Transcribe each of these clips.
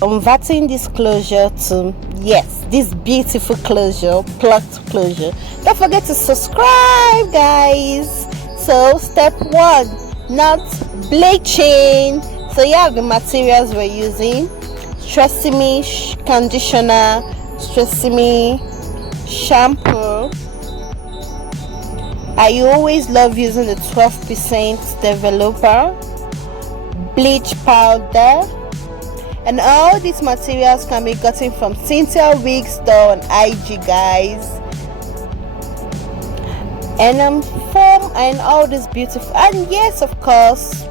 converting this closure to, yes, this beautiful closure, plucked closure. Don't forget to subscribe, guys. So step 1, not bleaching. So you have the materials we're using: Tresemme conditioner, Tresemme shampoo. I always love using the 12% developer, bleach powder, and all these materials can be gotten from Cynthia Wig Store on IG, guys. And foam and all this beautiful, and yes, of course,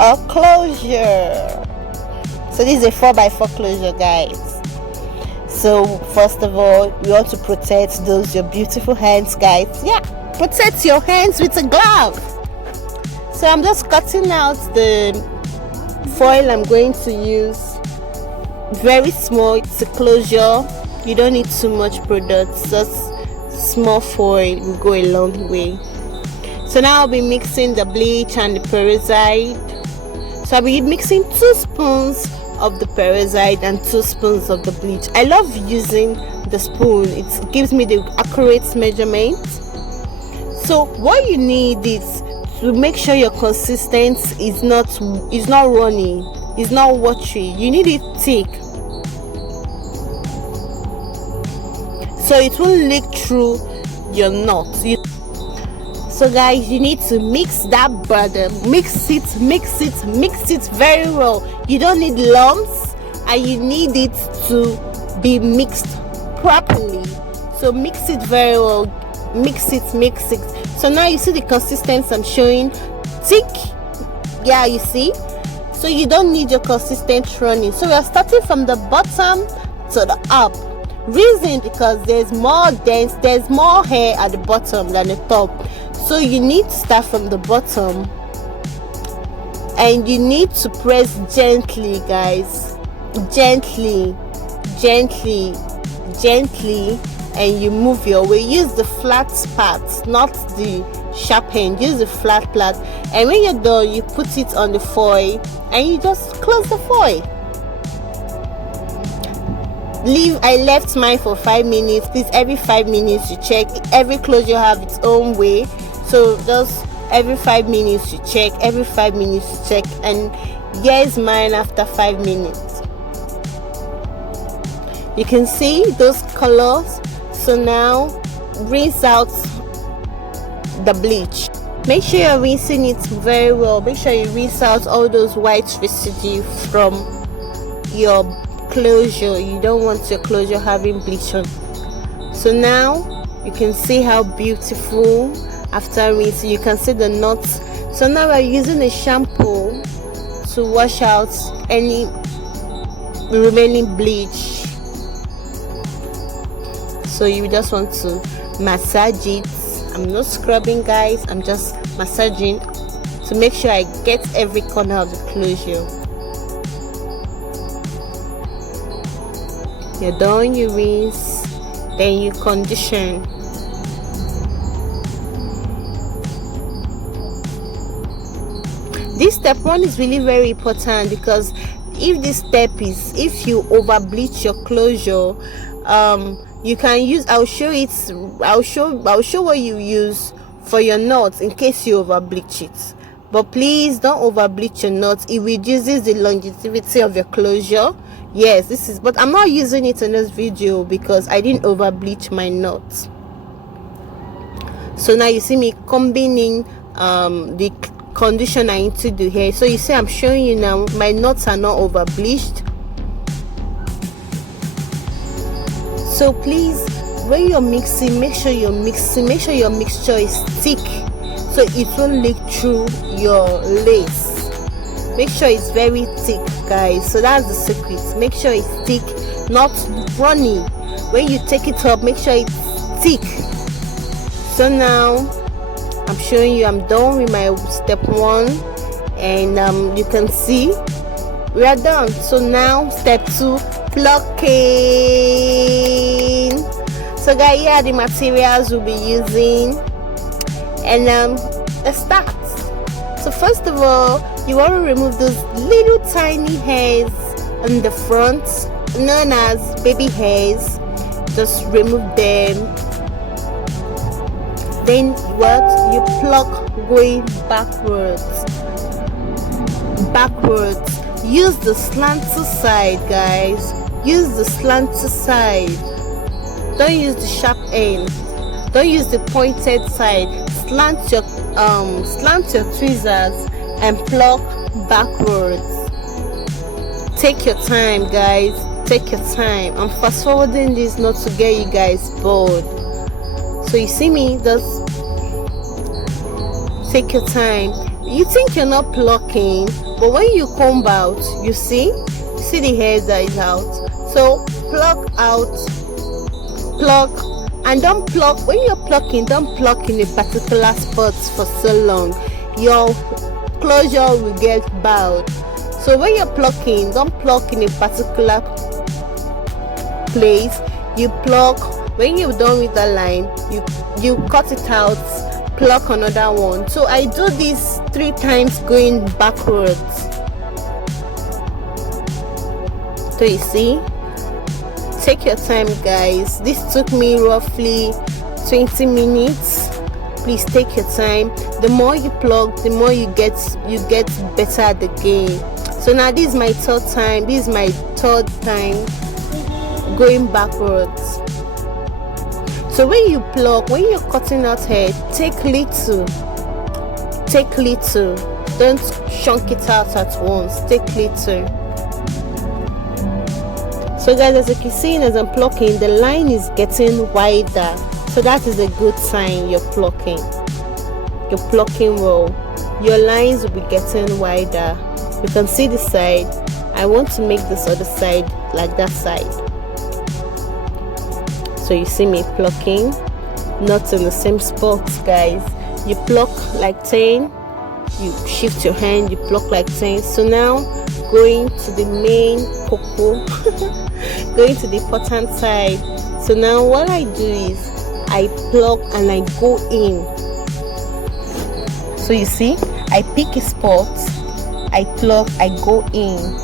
a closure. So this is a 4x4 closure, guys. So first of all, we want to protect your beautiful hands, guys. Yeah, protect your hands with a glove. So I'm just cutting out the foil I'm going to use. Very small. It's a closure. You don't need too much product. Just small foil will go a long way. So now I'll be mixing the bleach and the peroxide. So I'll be mixing 2 spoons of the peroxide and 2 spoons of the bleach. I love using the spoon. It gives me the accurate measurement. So what you need is to make sure your consistency is not runny, it's not watery. You need it thick, so it won't leak through your knot. So guys, you need to mix that butter. Mix it very well. You don't need lumps, and you need it to be mixed properly. So mix it very well. Mix it. So now you see the consistency I'm showing. Thick. Yeah, you see. So you don't need your consistent running. So we are starting from the bottom to the up. Reason because there's more hair at the bottom than the top. So you need to start from the bottom, and you need to press gently, guys. Gently, and you move your way. Use the flat part, not the sharp end. Use the flat part, and when you're done, you put it on the foil and you just close the foil. I left mine for 5 minutes. Please, every 5 minutes you check. Every closure have its own way, so just every 5 minutes you check. Every 5 minutes you check. And here's mine after 5 minutes. You can see those colors. So now rinse out the bleach. Make sure you're rinsing it very well. Make sure you rinse out all those white residue from your closure. You don't want your closure having bleach on. So now you can see how beautiful after rinsing. You can see the knots. So now we're using a shampoo to wash out any remaining bleach. So you just want to massage it. I'm not scrubbing, guys. I'm just massaging to make sure I get every corner of the closure. You're done, you rinse, then you condition. This step 1 is really very important, because if you over bleach your closure, you can use, I'll show what you use for your knots in case you over bleach it. But please don't over bleach your knots. It reduces the longevity of your closure. Yes, but I'm not using it in this video because I didn't over bleach my knots. So now you see me combining the conditioner into the hair. So you see I'm showing you now my knots are not over bleached. So please, when you're mixing, make sure your mixture is thick, so it won't leak through your lace. Make sure it's very thick, guys. So that's the secret. Make sure it's thick, not runny. When you take it up, make sure it's thick. So now I'm showing you I'm done with my step 1, and you can see we are done. So now step 2, plucking. So guys, here are the materials we'll be using, and let's start. So first of all, you want to remove those little tiny hairs on the front, known as baby hairs. Just remove them. Then what? You pluck going backwards. Use the slanted side, guys. Use the slanted side. Don't use the sharp end. Don't use the pointed side. Slant your tweezers and pluck backwards. Take your time, guys. Take your time. I'm fast forwarding this not to get you guys bored. So you see me, just take your time. You think you're not plucking, but when you comb out, you see the hairs that is out. So pluck out, pluck, and don't pluck. When you're plucking, don't pluck in a particular spot for so long. Your closure will get bowed. So when you're plucking, don't pluck in a particular place. You pluck. When you're done with the line, you cut it out, pluck another one. So I do this 3 times going backwards. So you see, take your time, guys. This took me roughly 20 minutes. Please take your time. The more you pluck, the more you get better at the game. So now this is my third time. This is my third time going backwards. So when you pluck, when you're cutting out hair, take little. Don't chunk it out at once. Take little. So guys, as you can see, as I'm plucking, the line is getting wider. So that is a good sign you're plucking. You're plucking well. Your lines will be getting wider. You can see the side. I want to make this other side like that side. So you see me plucking, not in the same spots, guys. You pluck like 10, you shift your hand, you pluck like 10. So now going to the main cocoa, going to the important side. So now what I do is I pluck and I go in. So you see, I pick a spot, I pluck, I go in.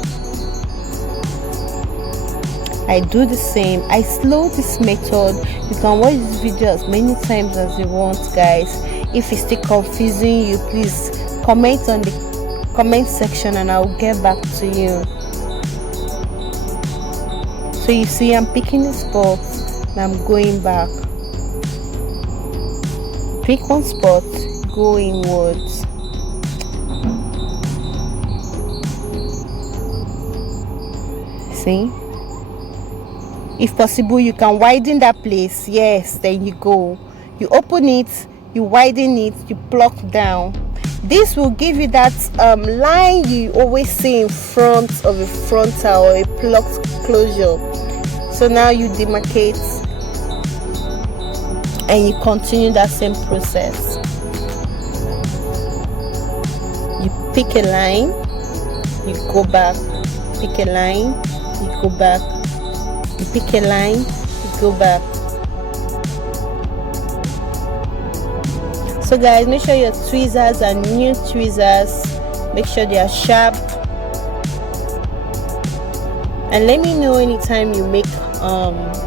I do the same. I slow this method. You can watch this video as many times as you want, guys. If it's still confusing you, please comment on the comment section and I'll get back to you. So you see, I'm picking a spot and I'm going back. Pick one spot, go inwards. See? If possible, you can widen that place. Yes, there you go. You open it, you widen it, you pluck down. This will give you that line you always see in front of a frontal or a plucked closure. So now you demarcate and you continue that same process. You pick a line, you go back, pick a line, you go back. You pick a line, you go back. So guys, make sure your tweezers are new tweezers. Make sure they are sharp. And let me know anytime you make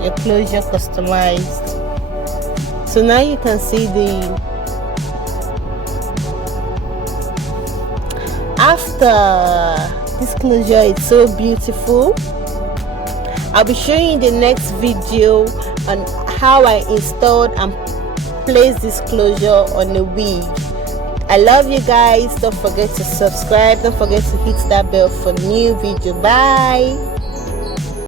your closure customized. So now you can see after this closure, it's so beautiful. I'll be showing you the next video on how I installed and placed this closure on a wig. I love you guys. Don't forget to subscribe. Don't forget to hit that bell for new video. Bye.